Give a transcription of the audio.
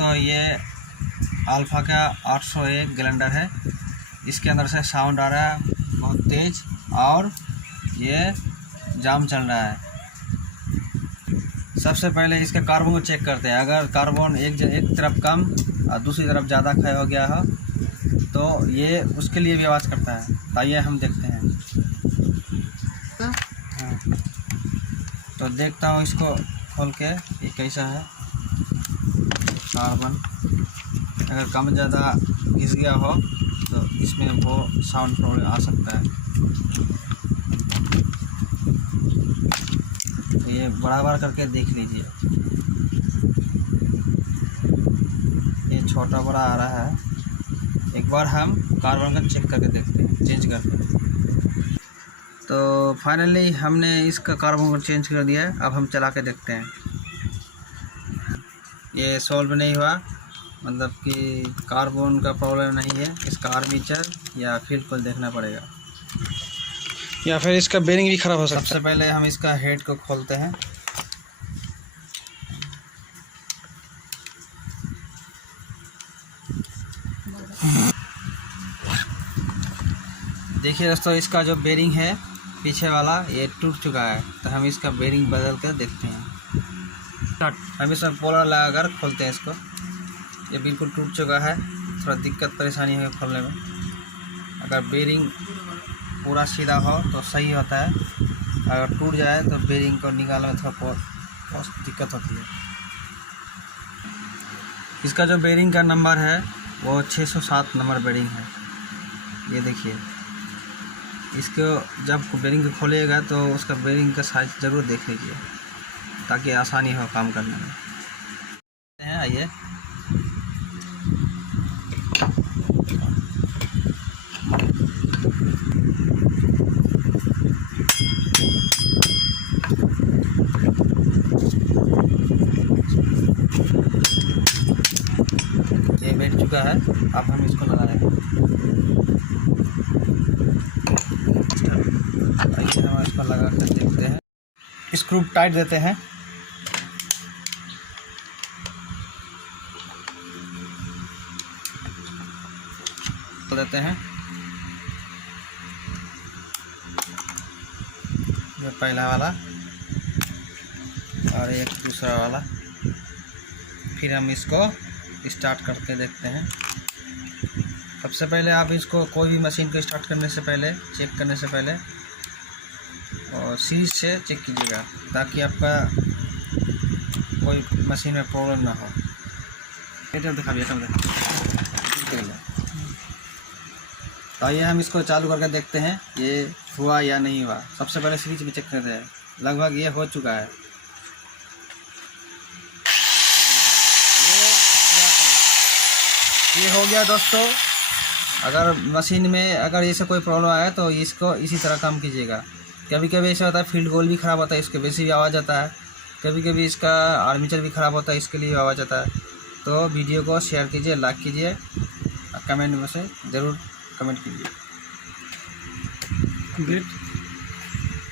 दोस्तों ये अल्फ़ा का 801 ग्राइंडर है। इसके अंदर से साउंड आ रहा है बहुत तेज़ और ये जाम चल रहा है। सबसे पहले इसके कार्बन को चेक करते हैं। अगर कार्बन एक तरफ कम और दूसरी तरफ ज़्यादा क्षय हो गया हो तो ये उसके लिए भी आवाज़ करता है। तो आइए हम देखते हैं। तो देखता हूँ इसको खोल के ये कैसा है। कार्बन अगर कम ज़्यादा घिस गया हो तो इसमें वो साउंड प्रॉब्लम आ सकता है। तो ये बराबर करके देख लीजिए। ये छोटा बड़ा आ रहा है। एक बार हम कार्बन का चेक करके देखते हैं, चेंज करते हैं। तो फाइनली हमने इसका कार्बन को चेंज कर दिया है। अब हम चला के देखते हैं। ये सॉल्व नहीं हुआ, मतलब कि कार्बन का प्रॉब्लम नहीं है। इसका आर्मेचर या फील्ड को देखना पड़ेगा, या फिर इसका बेरिंग भी खराब हो सकता है। सबसे पहले हम इसका हेड को खोलते हैं। देखिए दोस्तों, इसका जो बेरिंग है पीछे वाला ये टूट चुका है। तो हम इसका बेरिंग बदल कर देखते हैं। हम इसमें पोलर लगाकर खोलते हैं इसको। ये बिल्कुल टूट चुका है, थोड़ा दिक्कत परेशानी है खोलने में। अगर बेरिंग पूरा सीधा हो तो सही होता है, अगर टूट जाए तो बेरिंग को निकालने में थोड़ा बहुत दिक्कत होती है। इसका जो बेरिंग का नंबर है वो 607 नंबर बेरिंग है। ये देखिए, इसको जब बेरिंग को खोलिएगा तो उसका बेरिंग का साइज ज़रूर देख लीजिए ताकि आसानी हो काम करने में। आइए ये बैठ चुका है। अब हम इसको लगा रहे हैं। आइए हम इसको लगा कर देखते हैं। स्क्रू टाइट देते हैं। देते हैं ये पहला वाला और एक दूसरा वाला। फिर हम इसको स्टार्ट करके देखते हैं। सबसे पहले आप इसको कोई भी मशीन को स्टार्ट करने से पहले, चेक करने से पहले और सीरीज से चेक कीजिएगा ताकि आपका कोई मशीन में प्रॉब्लम ना हो। तो आइए हम इसको चालू करके देखते हैं ये हुआ या नहीं हुआ। सबसे पहले स्विच भी चेक करते हैं। लगभग ये हो चुका है। ये हो गया दोस्तों। अगर मशीन में अगर ऐसे कोई प्रॉब्लम आया तो इसको इसी तरह काम कीजिएगा। कभी कभी ऐसा होता है फील्ड गोल भी ख़राब होता है, इसके वैसे भी आवाज़ आता है। कभी कभी इसका आर्मेचर भी ख़राब होता है, इसके लिए आवाज़ आता है। तो वीडियो को शेयर कीजिए, लाइक कीजिए, कमेंट में से ज़रूर कमेंट कीजिए।